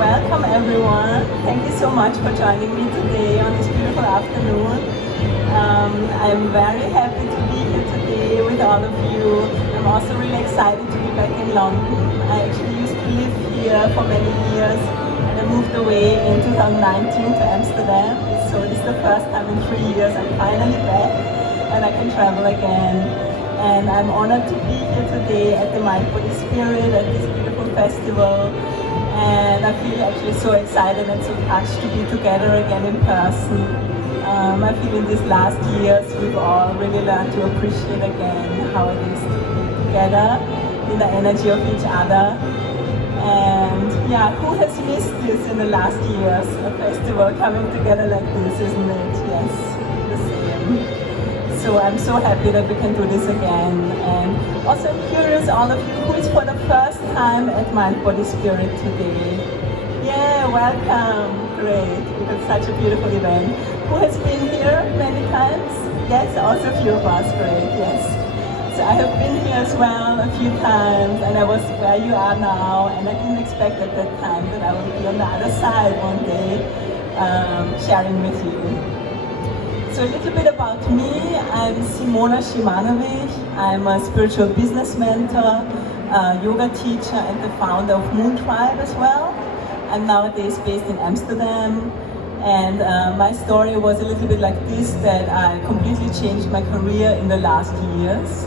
Welcome everyone. Thank you so much for joining me today on this beautiful afternoon. I'm very happy to be here today with all of you. I'm also really excited to be back in London. I actually used to live here for many years and I moved away in 2019 to Amsterdam. So this is the first time in 3 years I'm finally back and I can travel again. And I'm honored to be here today at the MindBodySpirit at this beautiful festival. And I feel actually so excited and so touched to be together again in person. I feel in these last years we've all really learned to appreciate again how it is to be together in the energy of each other. And yeah, who has missed this in the last years? A festival coming together like this, isn't it? Yes, the same. So I'm so happy that we can do this again. And also I'm curious, all of you, who is for the first time at MindBodySpirit today? Yeah, welcome. Great, because it's such a beautiful event. Who has been here many times? Yes, also a few of us. Great, yes. So I have been here as well a few times, and I was where you are now, and I didn't expect at that time that I would be on the other side one day sharing with you. So a little bit about me. I'm Simona Shimanovic. I'm a spiritual business mentor, a yoga teacher, and the founder of Moon Tribe as well. I'm nowadays based in Amsterdam. And my story was a little bit like this, that I completely changed my career in the last years.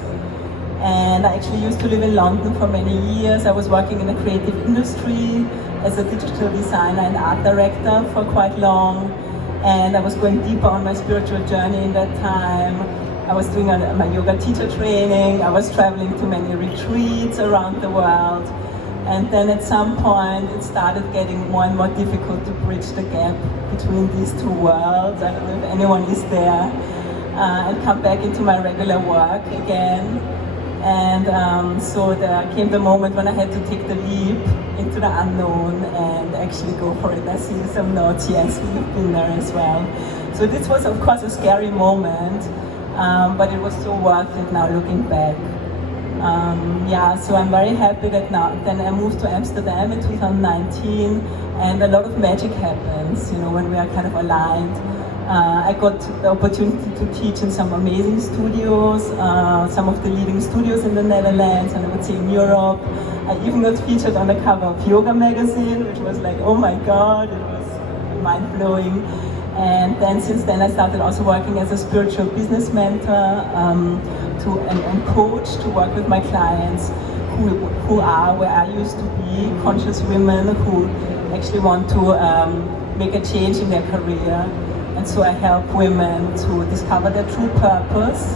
And I actually used to live in London for many years. I was working in the creative industry as a digital designer and art director for quite long. And I was going deeper on my spiritual journey in that time. I was doing my yoga teacher training. I was traveling to many retreats around the world. And then at some point it started getting more and more difficult to bridge the gap between these two worlds. I don't know if anyone is there. And come back into my regular work again. And so there came the moment when I had to take the leap into the unknown and actually go for it. I see some notes, yes, we've been there as well. So this was of course a scary moment, but it was so worth it now looking back. Yeah, so I'm very happy that then I moved to Amsterdam in 2019 and a lot of magic happens, you know, when we are kind of aligned. I got the opportunity to teach in some amazing studios, some of the leading studios in the Netherlands, and I would say in Europe. I even got featured on the cover of Yoga magazine, which was like, oh my God, it was mind-blowing. And then since then I started also working as a spiritual business mentor and coach to work with my clients who are where I used to be, conscious women who actually want to make a change in their career. And so I help women to discover their true purpose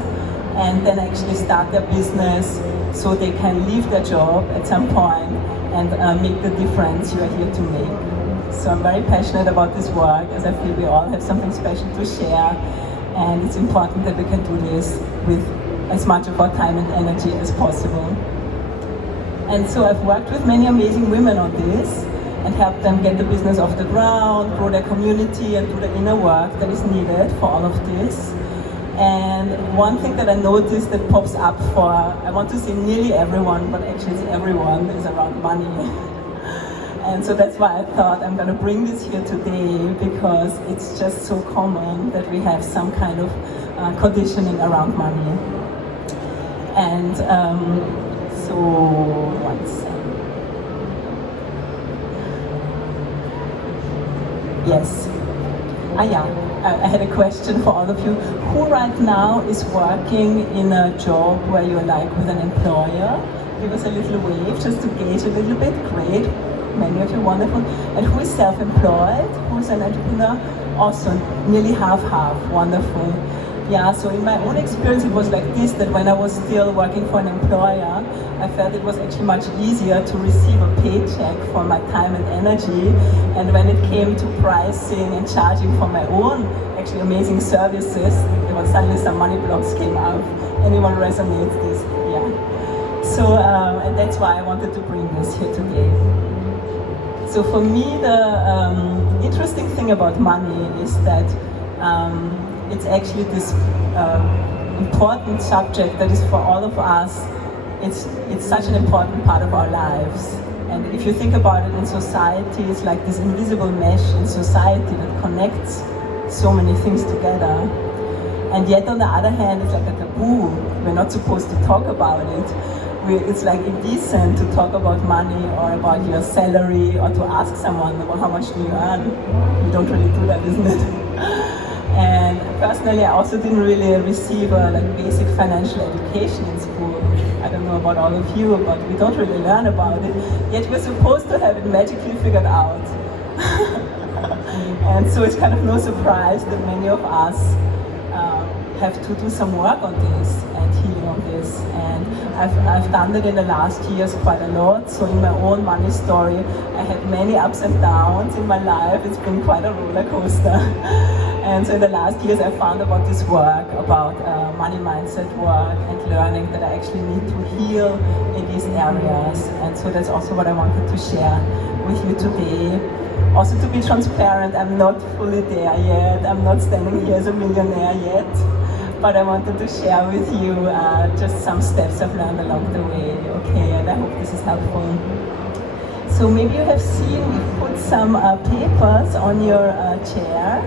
and then actually start their business so they can leave their job at some point and make the difference you are here to make. So I'm very passionate about this work as I feel we all have something special to share, and it's important that we can do this with as much of our time and energy as possible. And so I've worked with many amazing women on this and help them get the business off the ground, grow their community, and do the inner work that is needed for all of this. And one thing that I noticed that pops up for, I want to say nearly everyone, but actually it's everyone, is around money. And so that's why I thought I'm going to bring this here today, because it's just so common that we have some kind of conditioning around money. And so, one second. Yes. I had a question for all of you. Who right now is working in a job where you're like with an employer? Give us a little wave just to gauge a little bit. Great. Many of you, wonderful. And who is self-employed? Who is an entrepreneur? Awesome. Nearly half-half. Wonderful. Yeah, so in my own experience it was like this, that when I was still working for an employer, I felt it was actually much easier to receive a paycheck for my time and energy. And when it came to pricing and charging for my own actually amazing services, there was suddenly some money blocks came out. Anyone resonates this? Yeah. So, and that's why I wanted to bring this here today. So for me, the interesting thing about money is that it's actually this important subject that is for all of us. It's such an important part of our lives. And if you think about it, in society, it's like this invisible mesh in society that connects so many things together. And yet on the other hand, it's like a taboo. We're not supposed to talk about it. It's like indecent to talk about money or about your salary or to ask someone, well, how much do you earn? We don't really do that, isn't it? And personally, I also didn't really receive a basic financial education in school. I don't know about all of you, but we don't really learn about it. Yet we're supposed to have it magically figured out. And so it's kind of no surprise that many of us have to do some work on this and healing on this. And I've done that in the last years quite a lot. So in my own money story, I had many ups and downs in my life. It's been quite a roller coaster. And so in the last years, I found about this work, about money mindset work and learning that I actually need to heal in these areas. And so that's also what I wanted to share with you today. Also to be transparent, I'm not fully there yet. I'm not standing here as a millionaire yet. But I wanted to share with you just some steps I've learned along the way, okay? And I hope this is helpful. So maybe you have seen we've put some papers on your chair.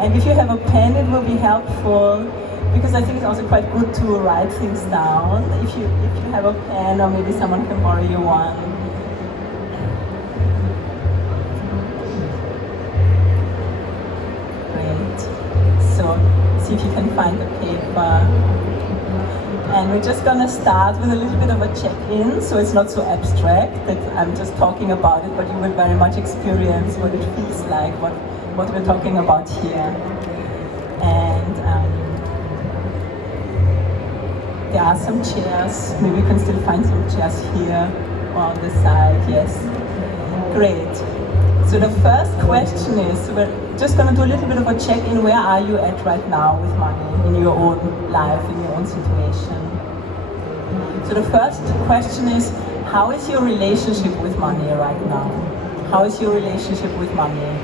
And if you have a pen, it will be helpful, because I think it's also quite good to write things down. If you have a pen, or maybe someone can borrow you one. Great. So see if you can find the paper. And we're just gonna start with a little bit of a check-in, so it's not so abstract that I'm just talking about it, but you will very much experience what it feels like, what we're talking about here. And there are some chairs. Maybe you can still find some chairs here or on the side. Yes. Great. So the first question is, we're just going to do a little bit of a check-in. Where are you at right now with money in your own life, in your own situation? So the first question is, how is your relationship with money right now? How is your relationship with money?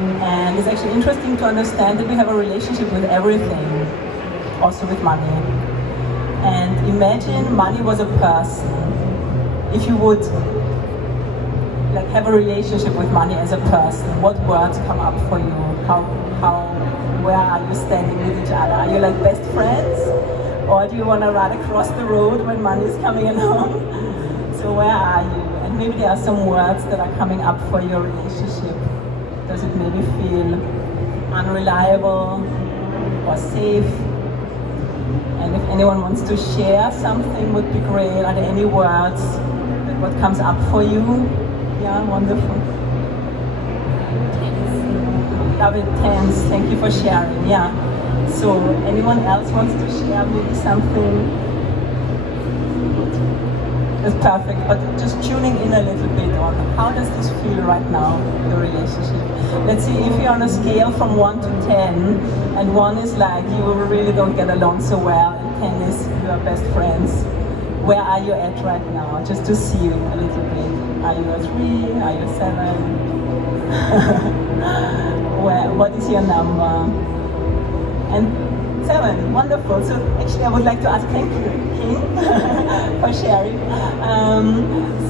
And it's actually interesting to understand that we have a relationship with everything, also with money. And imagine money was a person. If you would have a relationship with money as a person, what words come up for you? Where are you standing with each other? Are you like best friends? Or do you want to run across the road when money is coming along? So where are you? And maybe there are some words that are coming up for your relationship. Does it maybe feel unreliable or safe? And if anyone wants to share something, would be great. Are there any words that what comes up for you? Yeah, wonderful. Love it, tense. Thank you for sharing. Yeah. So anyone else wants to share maybe something? That's perfect, but just tuning in a little bit on how does this feel right now, your relationship. Let's see, if you're on a scale from 1 to 10, and 1 is like you really don't get along so well, and 10 is you are best friends. Where are you at right now? Just to see you a little bit. Are you a 3? Are you a 7? What is your number? And 7, wonderful. So actually I would like to ask, thank you, King, for sharing.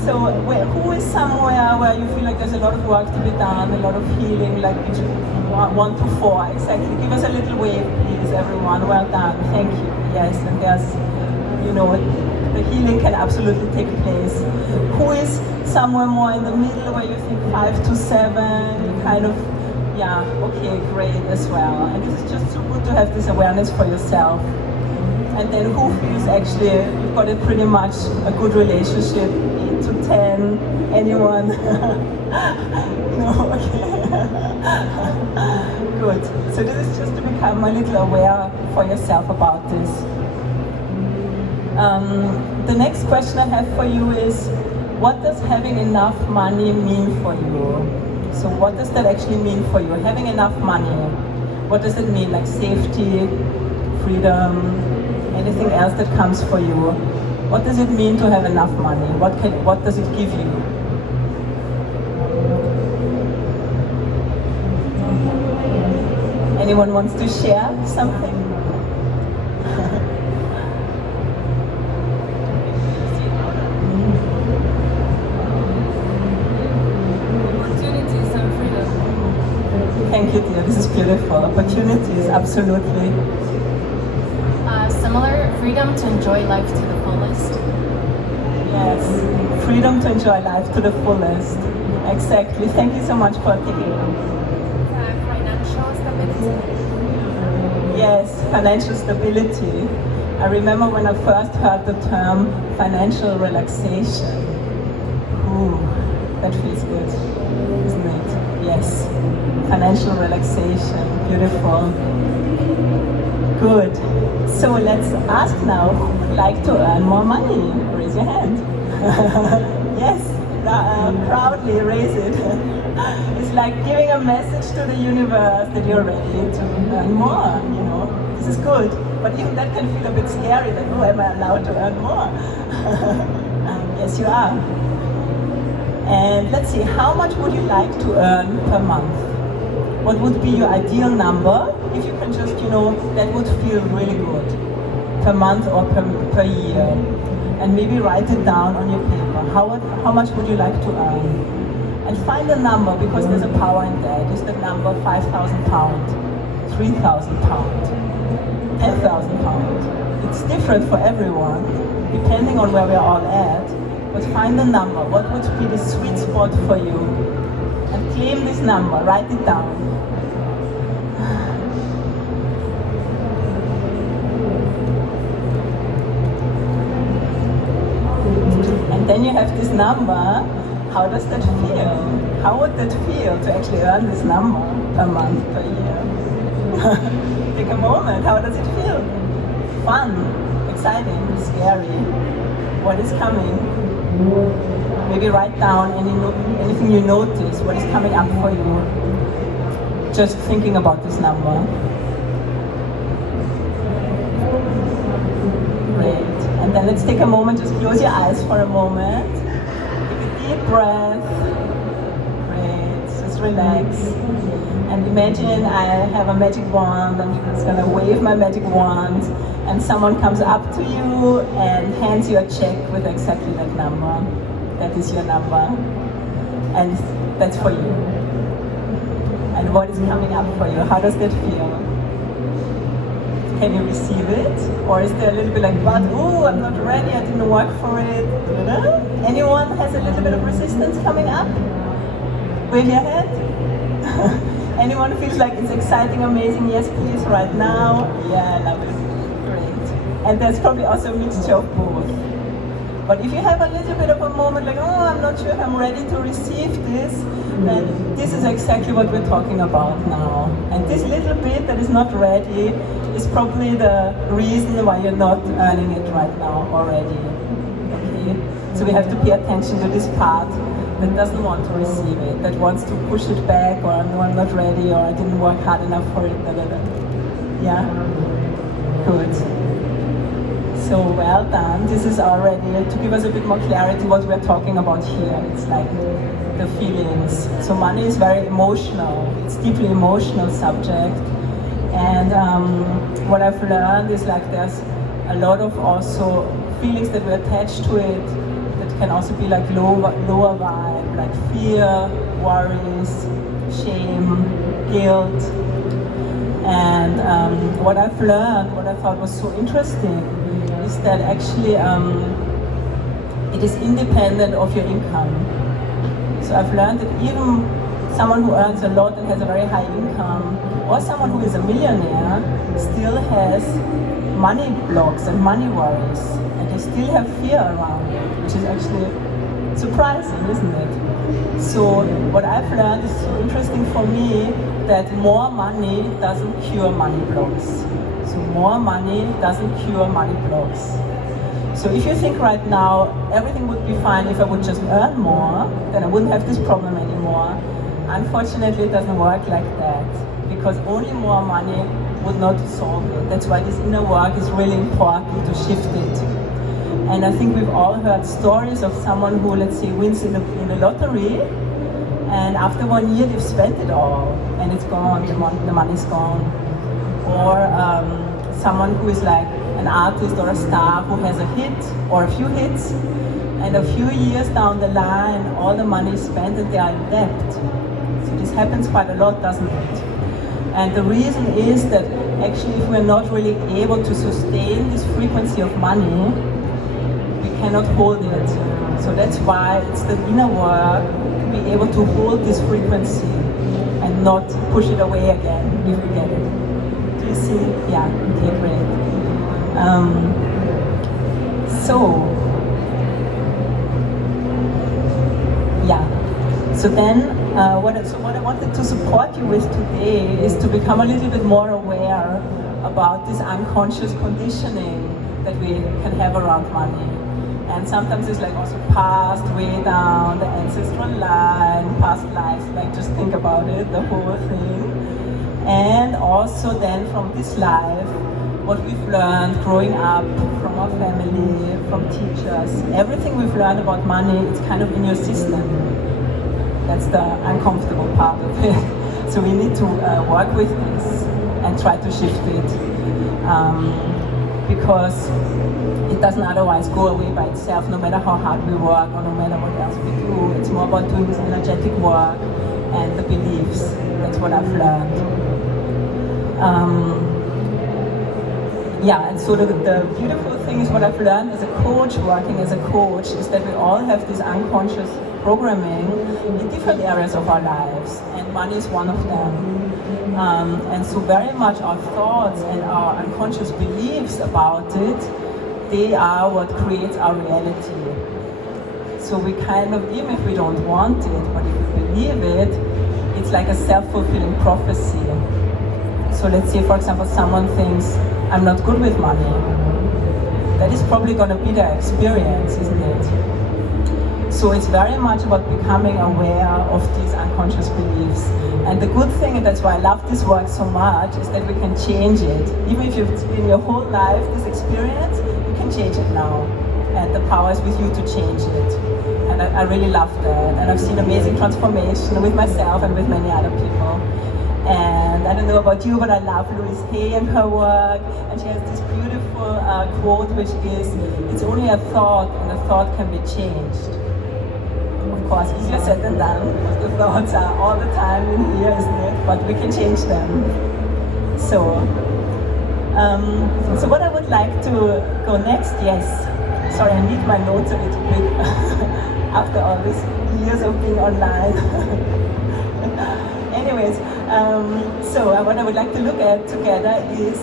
So who is somewhere where you feel like there's a lot of work to be done, a lot of healing, like 1 to 4, exactly. Give us a little wave, please, everyone. Well done, thank you. Yes, and there's, the healing can absolutely take place. Who is somewhere more in the middle where you think 5 to 7, kind of, yeah, okay, great as well. And this is just so good to have this awareness for yourself. And then who feels actually you've got a pretty much a good relationship, 8 to 10, anyone? No, okay. Good. So this is just to become a little aware for yourself about this. The next question I have for you is, what does having enough money mean for you? So what does that actually mean for you? Having enough money, what does it mean? Like safety, freedom, anything else that comes for you? What does it mean to have enough money? What does it give you? Anyone wants to share something? Thank you, dear. This is beautiful. Opportunities, absolutely. Similar, freedom to enjoy life to the fullest. Yes, freedom to enjoy life to the fullest. Exactly. Thank you so much for taking it. Financial stability. Yes, financial stability. I remember when I first heard the term financial relaxation. Ooh, that feels good, isn't it? Yes, financial relaxation. Beautiful. Good. So let's ask now, who would like to earn more money? Raise your hand. Yes, proudly raise it. It's like giving a message to the universe that you're ready to earn more, you know. This is good. But even that can feel a bit scary, that, oh, am I allowed to earn more? Yes, you are. And let's see, how much would you like to earn per month? What would be your ideal number? If you can just, you know, that would feel really good. Per month or per year. And maybe write it down on your paper. How much would you like to earn? And find a number, because there's a power in that. Is the number 5,000 pounds, 3,000 pounds, 10,000 pounds? It's different for everyone, depending on where we're all at. But find a number. What would be the sweet spot for you? And claim this number. Write it down. And then you have this number. How does that feel? How would that feel to actually earn this number per month, per year? Take a moment. How does it feel? Fun, exciting, scary. What is coming? Maybe write down anything you notice. What is coming up for you? Just thinking about this number. Great. And then let's take a moment. Just close your eyes for a moment. Take a deep breath. Great. Just relax. And imagine I have a magic wand. I'm just gonna wave my magic wand, and someone comes up to you and hands you a check with exactly that number. That is your number, and that's for you. And what is coming up for you? How does that feel? Can you receive it? Or is there a little bit like, but ooh, I'm not ready, I didn't work for it? Anyone has a little bit of resistance coming up? Wave your hand. Anyone feels like it's exciting, amazing? Yes, please, right now. Yeah, I love it. Great. And there's probably also a mixture of both. But if you have a little bit of a moment like, oh, I'm not sure if I'm ready to receive this, then this is exactly what we're talking about now. And this little bit that is not ready is probably the reason why you're not earning it right now already. Okay? So we have to pay attention to this part that doesn't want to receive it, that wants to push it back, or no, I'm not ready, or I didn't work hard enough for it. Yeah? Good. So well done. This is already to give us a bit more clarity what we're talking about here. It's like the feelings. So money is very emotional. It's deeply emotional subject. And what I've learned is like there's a lot of also feelings that we attach to it that can also be like lower vibe, like fear, worries, shame, guilt. And what I've learned, what I thought was so interesting, is that actually it is independent of your income. So I've learned that even someone who earns a lot and has a very high income, or someone who is a millionaire, still has money blocks and money worries, and they still have fear around it, which is actually surprising, isn't it? So what I've learned is so interesting for me, that more money doesn't cure money blocks. So more money doesn't cure money blocks. So if you think right now everything would be fine if I would just earn more, then I wouldn't have this problem anymore. Unfortunately, it doesn't work like that, because only more money would not solve it. That's why this inner work is really important to shift it. And I think we've all heard stories of someone who, let's say, wins in the lottery, and after 1 year they've spent it all, and it's gone, the money's gone. Or someone who is like an artist or a star who has a hit or a few hits, and a few years down the line all the money is spent and they are in debt. So this happens quite a lot, doesn't it? And the reason is that actually if we're not really able to sustain this frequency of money, we cannot hold it. So that's why it's the inner work to be able to hold this frequency and not push it away again if we get it. Do you see? Yeah, okay, great. So then what I wanted to support you with today is to become a little bit more aware about this unconscious conditioning that we can have around money. And sometimes it's like also past, way down, the ancestral line, past lives, like just think about it, the whole thing. And also then from this life, what we've learned growing up from our family, from teachers, everything we've learned about money, it's kind of in your system. That's the uncomfortable part of it. So we need to work with this and try to shift it. Because it doesn't otherwise go away by itself, no matter how hard we work or no matter what else we do. It's more about doing this energetic work and the beliefs. That's what I've learned. And so the beautiful thing is what I've learned as a coach, working as a coach, is that we all have this unconscious programming in different areas of our lives, and money is one of them. And so very much our thoughts and our unconscious beliefs about it, they are what creates our reality. So we kind of, even if we don't want it, but if we believe it, it's like a self-fulfilling prophecy. So let's say, for example, someone thinks, I'm not good with money. That is probably going to be their experience, isn't it? So it's very much about becoming aware of these unconscious beliefs. And the good thing, and that's why I love this work so much, is that we can change it. Even if you've in your whole life this experience, you can change it now. And the power is with you to change it. And I really love that. And I've seen amazing transformation with myself and with many other people. And I don't know about you, but I love Louise Hay and her work. And she has this beautiful quote, which is, it's only a thought, and a thought can be changed. Of course, easier said than done, because the thoughts are all the time in here, isn't it? But we can change them. So what I would like to go next, yes. Sorry, I need my notes a little bit after all these years of being online. Anyways, what I would like to look at together is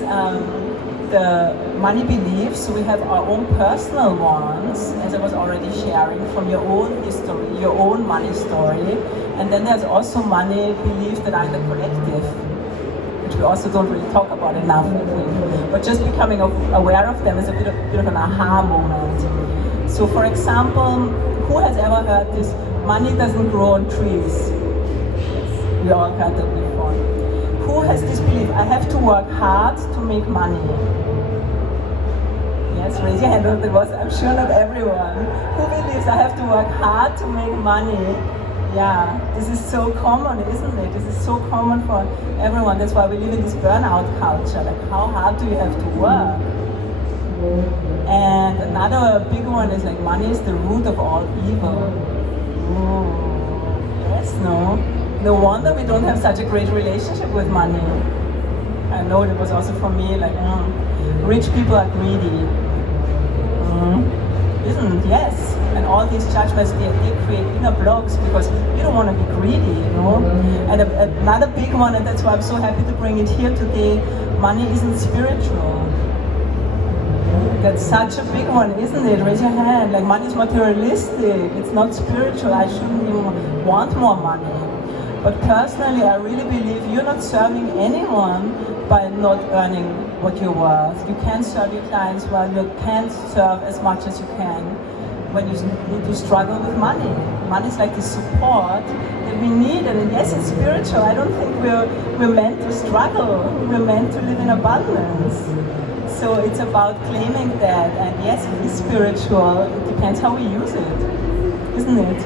the money beliefs. So we have our own personal ones, as I was already sharing, from your own history, your own money story. And then there's also money beliefs that are in the collective, which we also don't really talk about enough, I think. But just becoming aware of them is a bit of an aha moment. So for example, who has ever heard this, money doesn't grow on trees? Yes, we all heard that before. Who has this belief, I have to work hard to make money? Yes, raise your hand. It was, I'm sure not everyone. Who believes I have to work hard to make money? Yeah, this is so common, isn't it? This is so common for everyone. That's why we live in this burnout culture. Like, how hard do you have to work? And another big one is like, money is the root of all evil. Yes, no? No wonder we don't have such a great relationship with money. I know it was also for me, like, rich people are greedy. Isn't it? Yes. And all these judgments, they create inner blocks because you don't want to be greedy, you know? And another big one, and that's why I'm so happy to bring it here today, money isn't spiritual. That's such a big one, isn't it? Raise your hand. Like, money is materialistic, it's not spiritual. I shouldn't even want more money. But personally, I really believe you're not serving anyone by not earning what you're worth. You can't serve your clients well, you can't serve as much as you can when you need to struggle with money. Money is like the support that we need, and yes, it's spiritual. I don't think we're meant to struggle. We're meant to live in abundance. So it's about claiming that, and yes, it is spiritual. It depends how we use it, isn't it?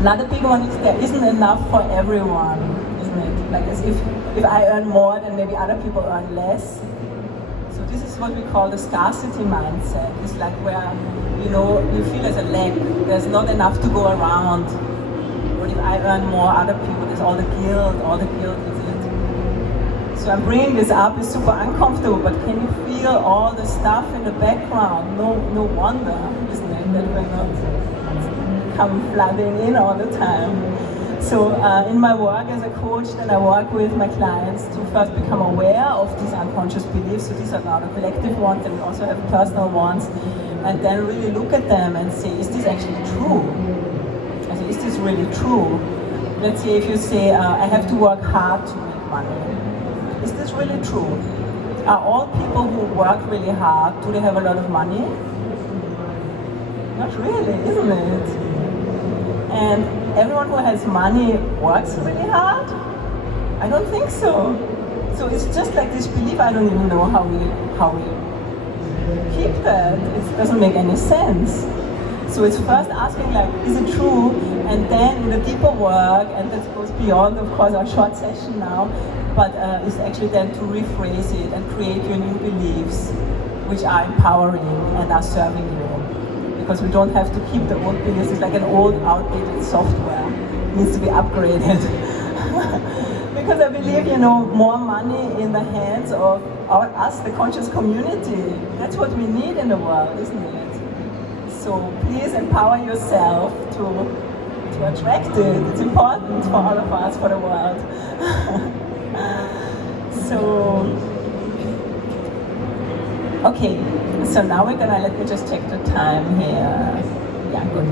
Another big one is there isn't enough for everyone, isn't it? Like, as if I earn more, then maybe other people earn less. So this is what we call the scarcity mindset. It's like where, you know, you feel as a lack. There's not enough to go around. But if I earn more, other people, there's all the guilt is it. So I'm bringing this up, it's super uncomfortable, but can you feel all the stuff in the background? No wonder, isn't it, that we're not come flooding in all the time. So in my work as a coach, then I work with my clients to first become aware of these unconscious beliefs. So these are now the collective ones, and we also have personal ones. And then really look at them and say, is this actually true? I say, is this really true? Let's say if you say, I have to work hard to make money. Is this really true? Are all people who work really hard, do they have a lot of money? Not really, isn't it? And everyone who has money works really hard? I don't think so. So it's just like this belief, I don't even know how we keep that. It doesn't make any sense. So it's first asking like, is it true? And then in the deeper work, and that goes beyond, of course, our short session now, but is actually then to rephrase it and create your new beliefs, which are empowering and are serving you. Because we don't have to keep the old beliefs. It's like an old, outdated software. It needs to be upgraded. Because I believe, more money in the hands of us, the conscious community. That's what we need in the world, isn't it? So please empower yourself to attract it. It's important for all of us, for the world. Okay, so now let me just check the time here. Yeah, good.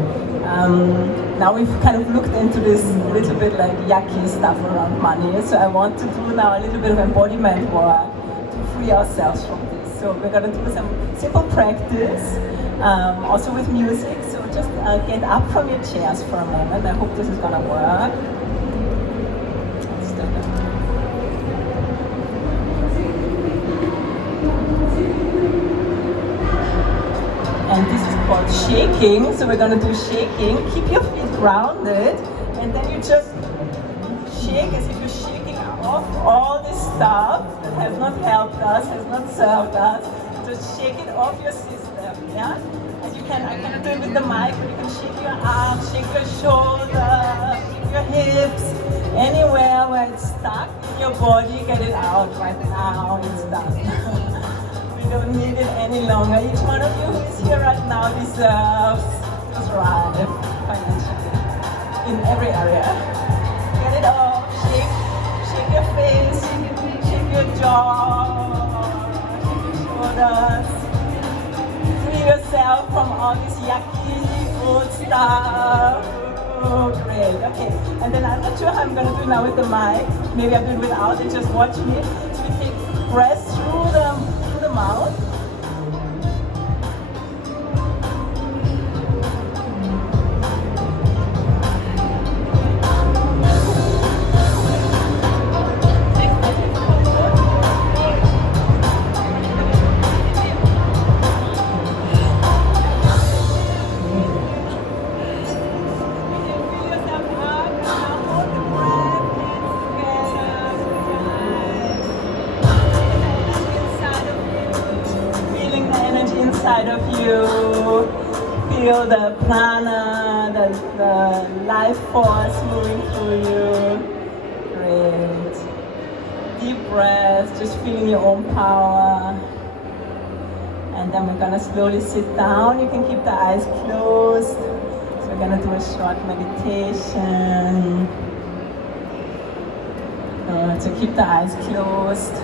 Now we've kind of looked into this little bit like yucky stuff around money. So I want to do now a little bit of embodiment work to free ourselves from this. So we're going to do some simple practice, also with music. So just get up from your chairs for a moment. I hope this is going to work. Let's do that. And this is called shaking. So we're going to do shaking. Keep your feet grounded, and then you just shake as if you're shaking off all this stuff that has not helped us, has not served us. Just shake it off your system, yeah? And I can do it with the mic, but you can shake your arms, shake your shoulders, shake your hips, anywhere where it's stuck in your body, get it out right now. It's done. We don't need it any longer. Each one of you who is here right now deserves to thrive financially in every area. Get it off, shake your face, shake your jaw, shake your shoulders. Free yourself from all this yucky old stuff. Oh, great. Okay, and then I'm not sure how I'm going to do now with the mic. Maybe I'll do it without it. Just watch me. So we take breaths through the mouth. Of you, feel the prana, the life force moving through you. Great. Deep breath, just feeling your own power. And then we're going to slowly sit down. You can keep the eyes closed. So we're going to do a short meditation. So keep the eyes closed.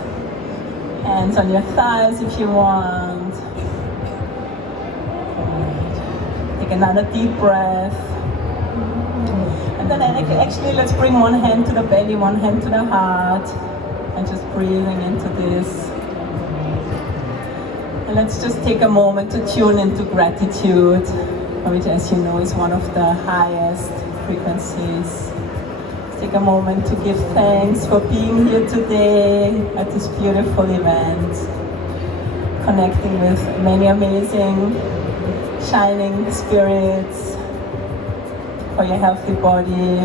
Hands on your thighs if you want. Take another deep breath. And then actually let's bring one hand to the belly, one hand to the heart, and just breathing into this. And let's just take a moment to tune into gratitude, which, as you know, is one of the highest frequencies. Let's take a moment to give thanks for being here today at this beautiful event, connecting with many amazing shining spirits, for your healthy body,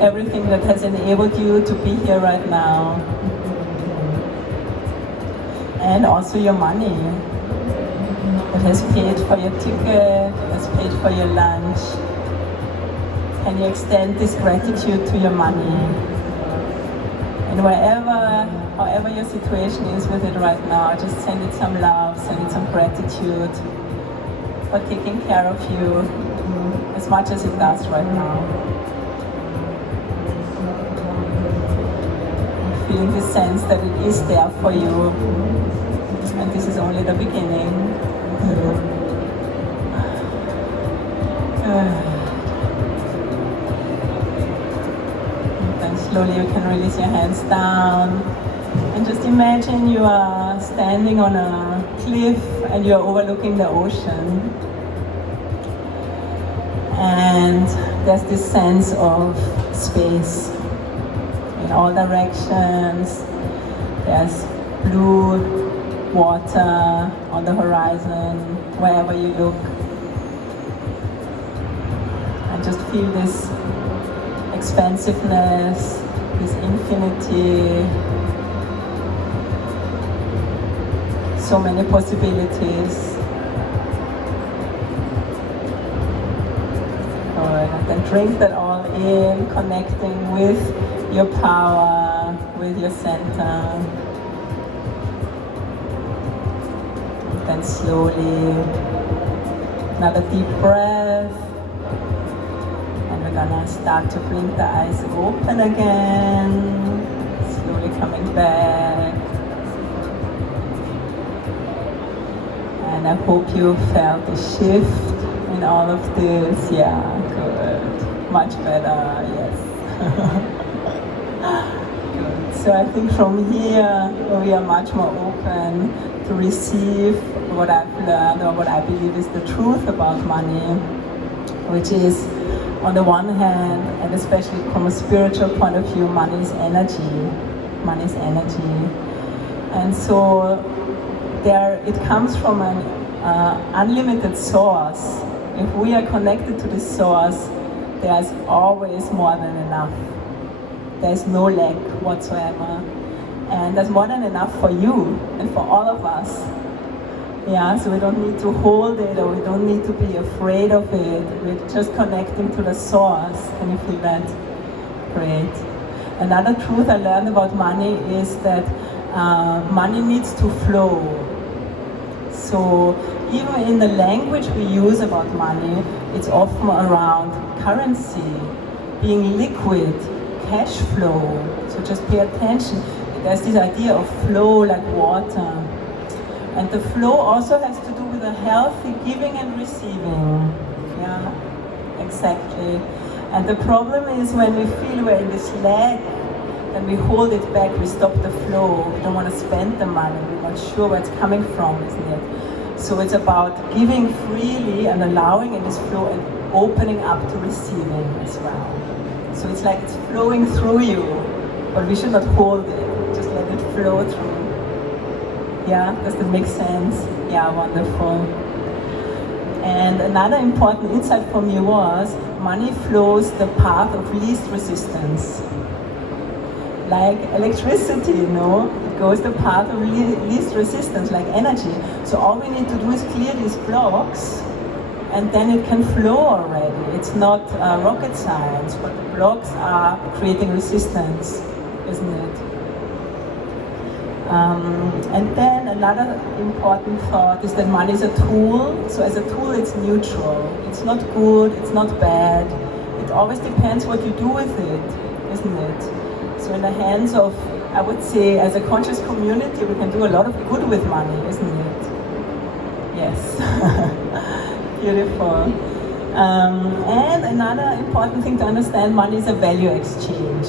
everything that has enabled you to be here right now, and also your money that has paid for your ticket, has paid for your lunch. Can you extend this gratitude to your money? And however your situation is with it right now, just send it some love, send it some gratitude for taking care of you as much as it does right now. Feeling the sense that it is there for you, and this is only the beginning. Then slowly you can release your hands down, and just imagine you are standing on a cliff and you are overlooking the ocean. And there's this sense of space in all directions. There's blue water on the horizon, wherever you look. And just feel this expansiveness, this infinity, so many possibilities. Good. And then drink that all in, connecting with your power, with your center. And then slowly, another deep breath. And we're gonna start to blink the eyes open again. Slowly coming back. And I hope you felt the shift in all of this. Yeah, good. Much better, yes. Good. So I think from here we are much more open to receive what I've learned or what I believe is the truth about money, which is, on the one hand, and especially from a spiritual point of view, money is energy. Money is energy. And so it comes from an unlimited source. If we are connected to the source, there's always more than enough. There's no lack whatsoever. And there's more than enough for you and for all of us. Yeah, so we don't need to hold it, or we don't need to be afraid of it. We're just connecting to the source. Can you feel that? Great. Another truth I learned about money is that money needs to flow. So even in the language we use about money, it's often around currency, being liquid, cash flow. So just pay attention. There's this idea of flow like water. And the flow also has to do with a healthy giving and receiving. Yeah, exactly. And the problem is when we feel we're in this lack, then we hold it back, we stop the flow. We don't want to spend the money, we're not sure where it's coming from, isn't it? So it's about giving freely and allowing in this flow and opening up to receiving as well. So it's like it's flowing through you, but we should not hold it, just let it flow through. Yeah, does that make sense? Yeah, wonderful. And another important insight for me was, money flows the path of least resistance. Like electricity, it goes the path of least resistance, like energy. So all we need to do is clear these blocks, and then it can flow already. It's not rocket science, but the blocks are creating resistance, isn't it? And then another important thought is that money is a tool. So as a tool, it's neutral. It's not good, it's not bad. It always depends what you do with it, isn't it? So in the hands of, I would say, as a conscious community, we can do a lot of good with money, isn't it? Yes. Beautiful. And another important thing to understand, money is a value exchange.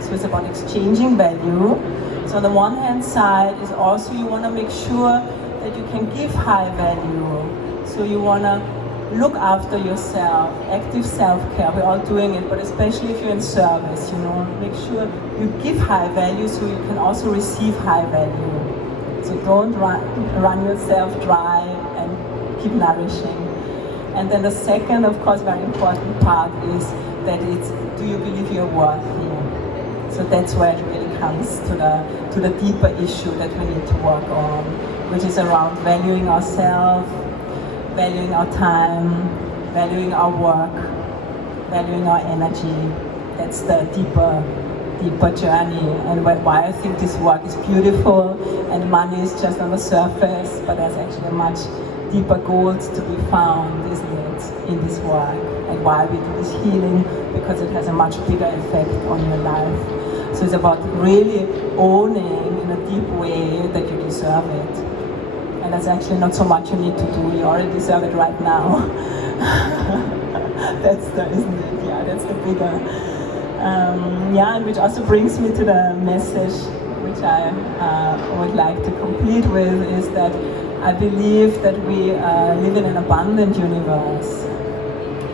So it's about exchanging value. So on the one hand side is also you want to make sure that you can give high value. So you want to look after yourself, active self-care, we're all doing it, but especially if you're in service, make sure you give high value so you can also receive high value. So don't run yourself dry and keep nourishing. And then the second, of course, very important part is that it's, do you believe you're worthy? So that's where it really comes to the deeper issue that we need to work on, which is around valuing ourselves, valuing our time, valuing our work, valuing our energy. That's the deeper deeper journey, and why I think this work is beautiful and money is just on the surface, but there's actually a much deeper goals to be found, isn't it, in this work, and why we do this healing, because it has a much bigger effect on your life. So it's about really owning in a deep way that you deserve it. And that's actually not so much you need to do, you already deserve it right now. That's the, isn't it? Yeah, that's the bigger. Yeah, and which also brings me to the message which I would like to complete with, is that I believe that we live in an abundant universe.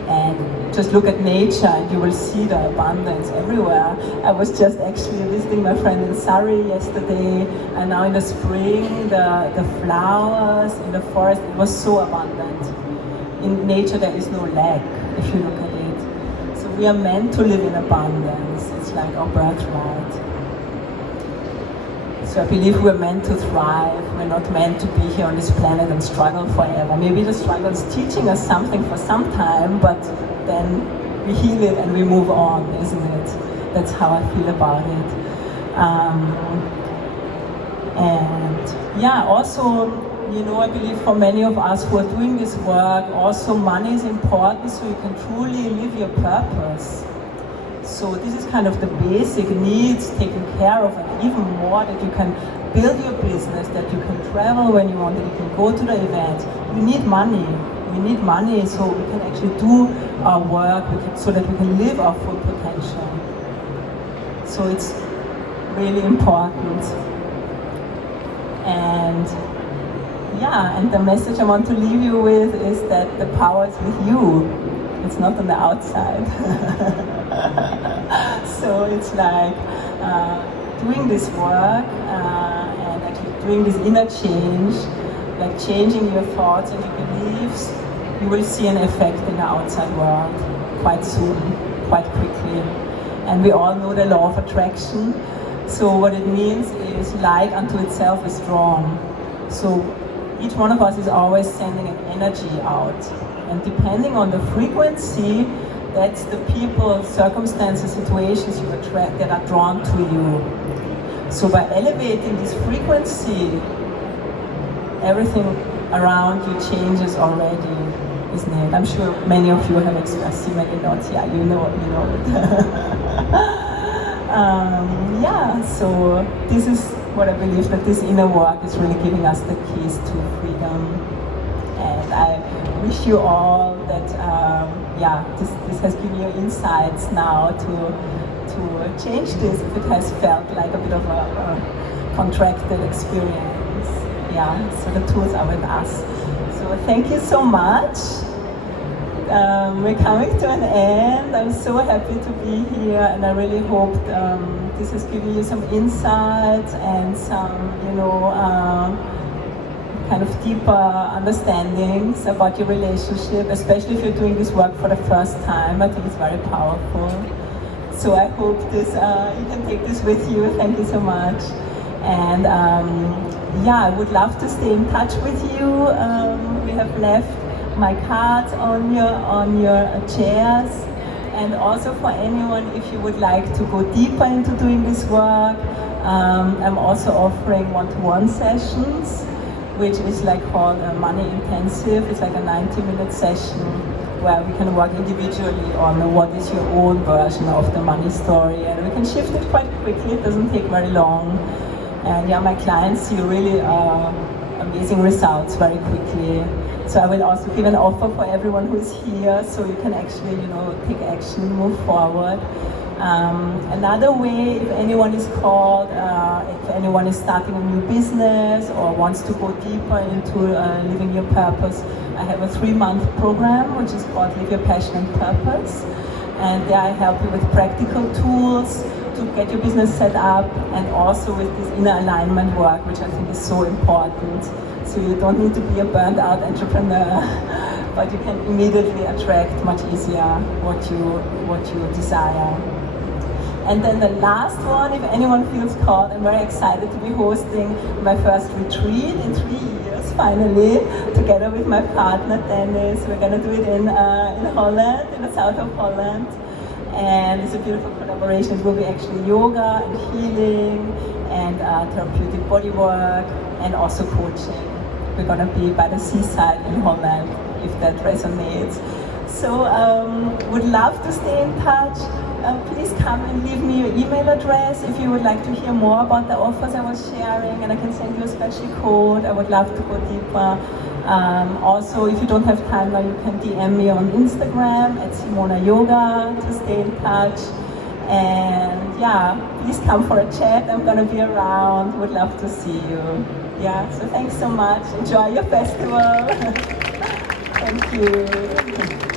And just look at nature and you will see the abundance everywhere. I was just actually visiting my friend in Surrey yesterday, and now in the spring, the flowers in the forest, it was so abundant. In nature there is no lack, if you look at it. So we are meant to live in abundance. It's like our birthright. So I believe we're meant to thrive. We're not meant to be here on this planet and struggle forever. Maybe the struggle is teaching us something for some time, but then we heal it and we move on, isn't it? That's how I feel about it. And yeah, also, you know, I believe for many of us who are doing this work, also money is important so you can truly live your purpose. So this is kind of the basic needs taken care of, and even more, that you can build your business, that you can travel when you want, that you can go to the event. We need money. We need money so we can actually do our work, so that we can live our full potential. So it's really important. And yeah, and the message I want to leave you with is that the power is with you. It's not on the outside. So it's like doing this work and actually doing this inner change, like changing your thoughts and your beliefs. You will see an effect in the outside world quite soon, quite quickly. And we all know the law of attraction. So what it means is like unto itself is drawn. So each one of us is always sending an energy out. And depending on the frequency, that's the people, circumstances, situations you attract that are drawn to you. So by elevating this frequency, everything around you changes already, isn't it? I'm sure many of you have expressed many notes. Yeah, you know it. Yeah, so this is what I believe, that this inner work is really giving us the keys to freedom. And I wish you all that, this has given you insights now to change this if it has felt like a bit of a contracted experience. Yeah, so the tools are with us. So thank you so much. We're coming to an end. I'm so happy to be here, and I really hope this has given you some insights and some, kind of deeper understandings about your relationship, especially if you're doing this work for the first time. I think it's very powerful. So I hope this you can take this with you. Thank you so much. And I would love to stay in touch with you. We have left my cards on your chairs. And also for anyone, if you would like to go deeper into doing this work, I'm also offering one-to-one sessions, which is like called a money intensive. It's like a 90-minute session where we can work individually on what is your own version of the money story, and we can shift it quite quickly. It doesn't take very long, and my clients see really amazing results very quickly. So I will also give an offer for everyone who is here, so you can actually take action, move forward. Another way, if anyone is called, if anyone is starting a new business or wants to go deeper into living your purpose, I have a 3-month program which is called Live Your Passion and Purpose. And there I help you with practical tools to get your business set up, and also with this inner alignment work, which I think is so important. So you don't need to be a burnt out entrepreneur, but you can immediately attract much easier what you desire. And then the last one, if anyone feels called, I'm very excited to be hosting my first retreat in 3 years, finally, together with my partner Dennis. We're going to do it in Holland, in the south of Holland. And it's a beautiful collaboration. It will be actually yoga and healing and therapeutic body work and also coaching. We're going to be by the seaside in Holland, if that resonates. So would love to stay in touch. Please come and leave me your email address if you would like to hear more about the offers I was sharing, and I can send you a special code. I would love to go deeper. Also, if you don't have time now, you can DM me on Instagram at Simona Yoga to stay in touch. And yeah, please come for a chat. I'm gonna be around. Would love to see you. Yeah, so thanks so much. Enjoy your festival. Thank you.